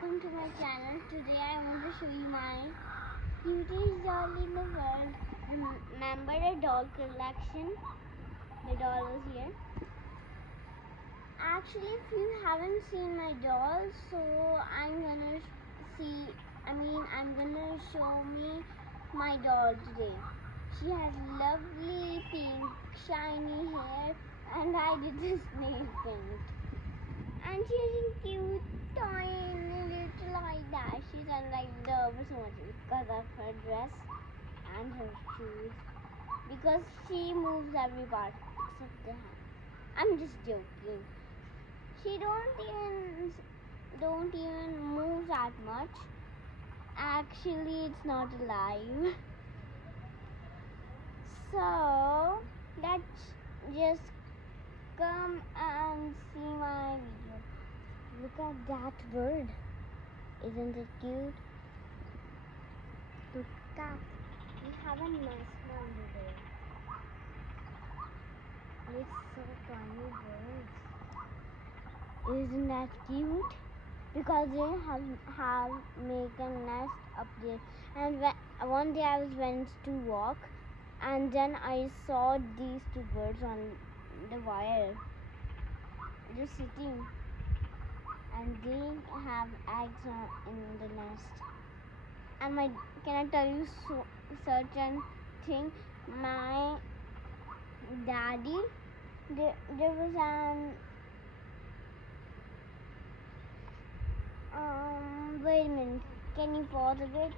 welcome to my channel. Today I want to show you my cutest doll in the world. Remember the doll collection? The doll was here. Actually, if you haven't seen my doll, so I'm gonna show me my doll today. She has lovely pink shiny hair and I did this nail paint. And she's a cute, tiny little like that. She's unlike the other so much because of her dress and her shoes. Because she moves every part except the hand. I'm just joking. She don't even move that much. Actually, it's not alive. So let's just come and see my video. Look at that bird. Isn't it cute? Look at, we have a nest under there. It's so tiny birds. Isn't that cute? Because they have make a nest up there. And one day I went to walk, and then I saw these two birds on the wire, just sitting, and they have eggs in the nest. And can I tell you certain thing? My daddy, there was an wait a minute. Can you pause a bit?